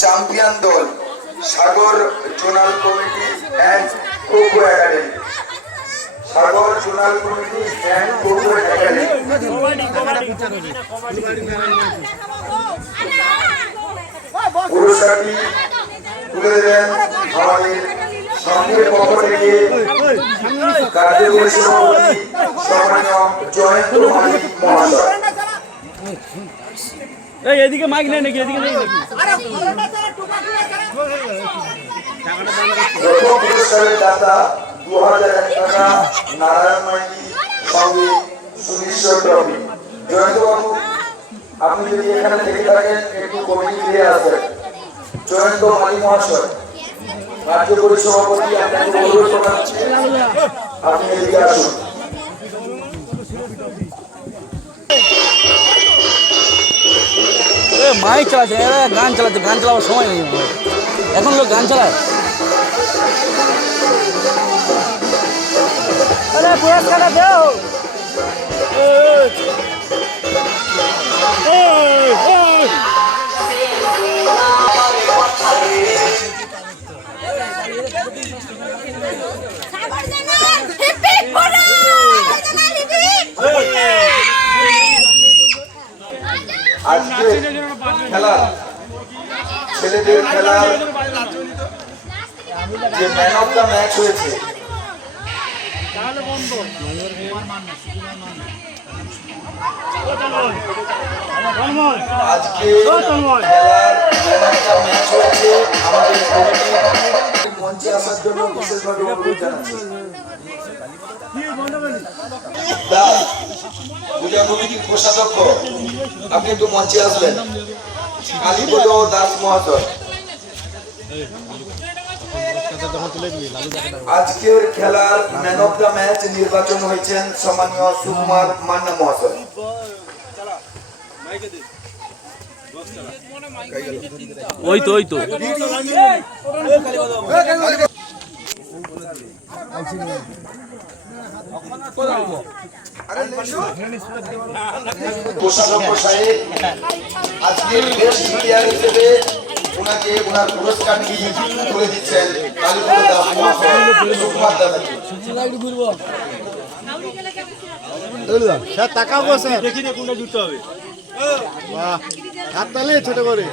Champion দল Sagar zonal committee and kho kho academy. Sagar zonal committee and kho kho academy. পুরস্কারটি তুলে দেবেন আমাদের সংঘের পক্ষ থেকে কার্যকরী সভাপতি সম্মানীয় জয়ন্ত মালিক মহাশয়। এদিকে মাইক নেই নাকি? এদিকে নেই নাকি? প্রথম পুরস্কারের দাতা 2001 টাকা নারায়ণ মাইতি সঙ্গে সুনিশ্চয় ট্রফি। জয়ন্ত বাবু, আপনি যদি এখানে থেকে থাকেন একটু কমিটি ফিরে আসবেন। জয়ন্ত মালিক মহাশয়, কার্যকরী সভাপতি আপনাকে অনুরোধ জানাচ্ছি আপনি এদিকে আসুন। মাইক চালাচ্ছে, গান চালাচ্ছে, গান চালাবার সময় নেই এখন। লোক গান চালায়। পুরস্কারটা দেও। আজকে খেলা ছেলেদের খেলা যে ম্যান অফ দ্য ম্যাচ হয়েছে, আজকে খেলার ম্যান অফ দ্য ম্যাচ হয়েছে আমাদের কমিটি মঞ্চে আসার জন্য বিশেষভাবে অনুরোধ জানাচ্ছি। পূজা কমিটির কোষাধ্যক্ষ আপনি একটু মঞ্চে আসবেন। কালীপদ দাস মহাশয়, আজকের খেলার ম্যান অফ দ্য ম্যাচ নির্বাচন হয়েছেন সম্মানীয় সুকুমার মান্না মহাশয়। ওই তো কোষাধ্যক্ষ সাহেব আজকের বেস্ট প্লেয়ার হিসেবে ওনাকে ওনার পুরস্কারটি তুলে দিচ্ছেন কালীপদ দাস মহাশয় সুকুমার দাদাকে। ছোট করে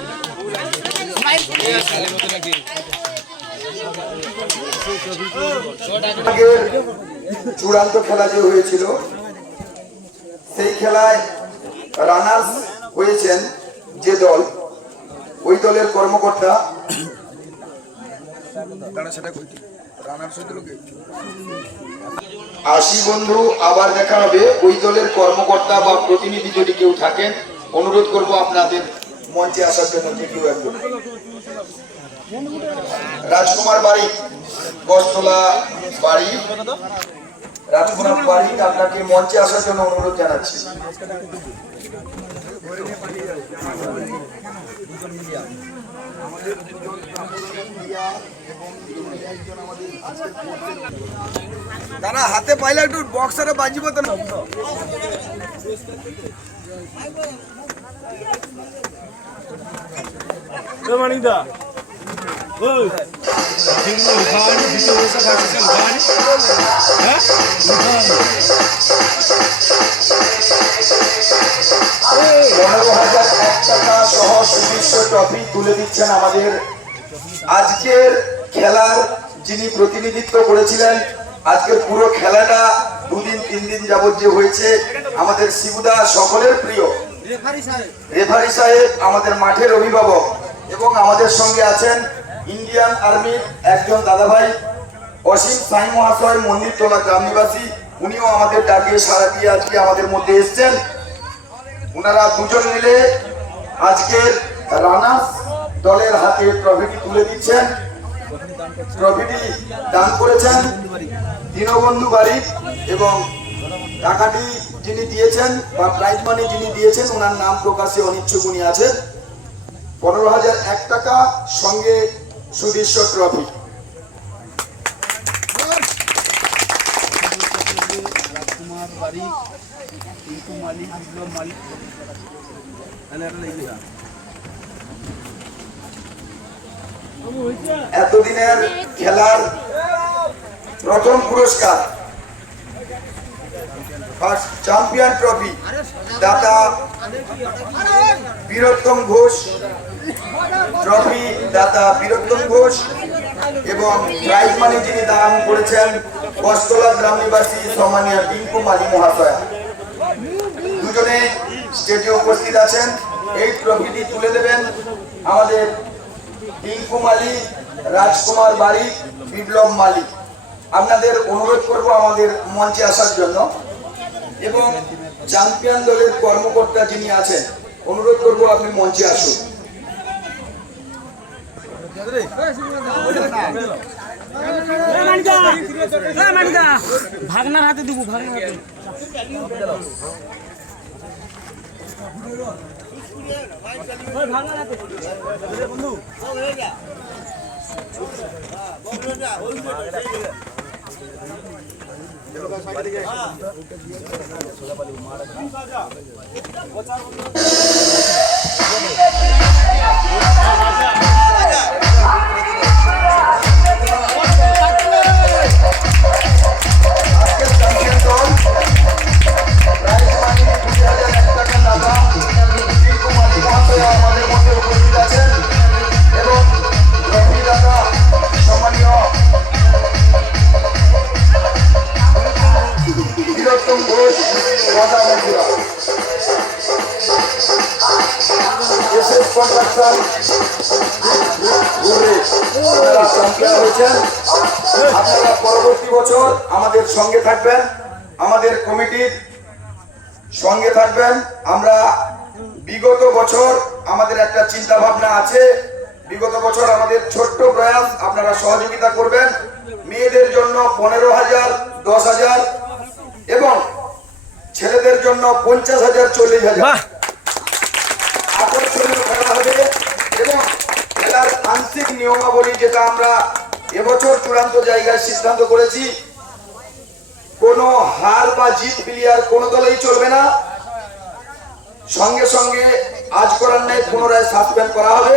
চূড়ান্ত খেলা যে হয়েছিল সেই খেলায় রানার্স হয়েছেন যে দল, ওই দলের কর্মকর্তা আসি বন্ধু, আবার দেখা হবে। ওই দলের কর্মকর্তা বা প্রতিনিধি যদি কেউ থাকেন অনুরোধ করবো আপনাদের মঞ্চে আসার জন্য যে কেউ একজন। রাজকুমার বাড়ি, গস্তলা বাড়ি, রাজকুমার বাড়ি, আপনাকে মঞ্চে আসার জন্য অনুরোধ জানাচ্ছি। দাদা হাতে পাইলে একটু বক্সারে বাজিব তো না। মানিদা ট্রফি তুলে দিচ্ছেন আমাদের আজকের খেলার যিনি প্রতিনিধিত্ব করেছিলেন। আজকের পুরো খেলাটা 2 দিন 3 দিন যাবত যে হয়েছে, আমাদের শিবুদা সকলের প্রিয় রেফারি সাহেব, আমাদের মাঠের অভিভাবক, এবং আমাদের সঙ্গে আছেন ইন্ডিয়ান আর্মির একজন দাদাভাই অসীম সাই মহাশয়, মন্দিরতলা গ্রাম নিবাসী। উনিও আমাদের ডাকে সাড়া দিয়ে আজকে আমাদের মধ্যে এসছেন। ওনারা দুজন মিলে আজকের রানার্স দলের হাতে ট্রফিটি তুলে দিচ্ছেন। ট্রফিটি দান করেছেন দীনবন্ধু বাড়ি, এবং টাকাটি যিনি দিয়েছেন বা প্রাইজ মানি যিনি দিয়েছেন ওনার নাম প্রকাশে অনিচ্ছুক উনি আছেন। 15,001 টাকা সঙ্গে সুদৃশ্য ট্রফি। রাজকুমার বাড়ি, টিঙ্কু মালিক, বিপ্লব মালিক, এতদিনের খেলার প্রথম পুরস্কার ফার্স্ট চ্যাম্পিয়ন ট্রফি দাতা বীরোত্তম ঘোষ, ট্রফি দাতা বীরোত্তম ঘোষ এবং প্রাইজ মানি যিনি দান করেছেন বস্তলা গ্রাম নিবাসী সম্মানীয় টিঙ্কু মালি মহাশয়া, দুজনে স্টেজে উপস্থিত আছেন। এই ট্রফিটি তুলে দেবেন আমাদের টিঙ্কু মালি, রাজকুমার বাড়ি, বিপ্লব মালি। আপনাদের অনুরোধ করব আমাদের মঞ্চে আসার জন্য এবং চ্যাম্পিয়ন দলের কর্মকর্তা যিনি আছেন অনুরোধ করব আপনি মঞ্চে আসুন। ভাগনার হাতে দেবো, ভাগনার হাতে। বন্ধু আজকের চ্যাম্পিয়ন দল প্রাইজ মানি 20,001 টাকা দাতা টিঙ্কু মালি মহাশয়া আমাদের মধ্যে উপস্থিত আছেন এবং ট্রফি দাতা সম্মানীয় বীরোত্তম ঘোষ রাজা মন্দিরা, এসএস কনস্ট্রাকশন আপনারা চ্যাম্পিয়ন হয়েছেন। আপনারা পরবর্তী বছর আমাদের সঙ্গে থাকবেন, আমাদের কমিটির সঙ্গে থাকবেন। আমরা বিগত বছর আমাদের একটা চিন্তা ভাবনা আছে, বিগত বছর আমাদের ছোট্ট প্রয়াস আপনারা সহযোগিতা করবেন। মেয়েদের জন্য 15,000, 10,000 এবং ছেলেদের জন্য 50,000, 40,000 আকর্ষণীয় খেলা হবে এবং খেলার আংশিক নিয়মাবলী যেটা আমরা এবছর চূড়ান্ত জায়গায় সিদ্ধান্ত করেছি, কোনো হার বা জিত প্লেয়ার কোনো দলেই চলবে না। সঙ্গে সঙ্গে আজ করার ন্যায় পুনরায় সাসপেন্ড করা হবে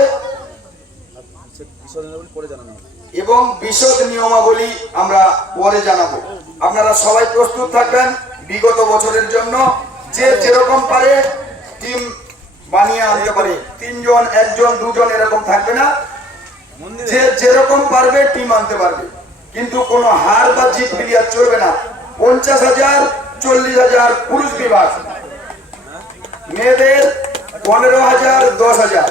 এবং বিশদ নিয়মাবলী আমরা পরে জানাবো। আপনারা সবাই প্রস্তুত থাকবেন বিগত বছরের জন্য। যে যেরকম পারে টিম বানিয়ে আনতে পারে, 3 জন 1 জন 2 জন এরকম থাকবে না, যে যেরকম পারবে টিম আনতে পারবে, কিন্তু কোনো হার বা জিত প্লেয়ার চলবে না। 50,000, 40,000 পুরুষ বিভাগ, মেয়েদের 15,000, 10,000।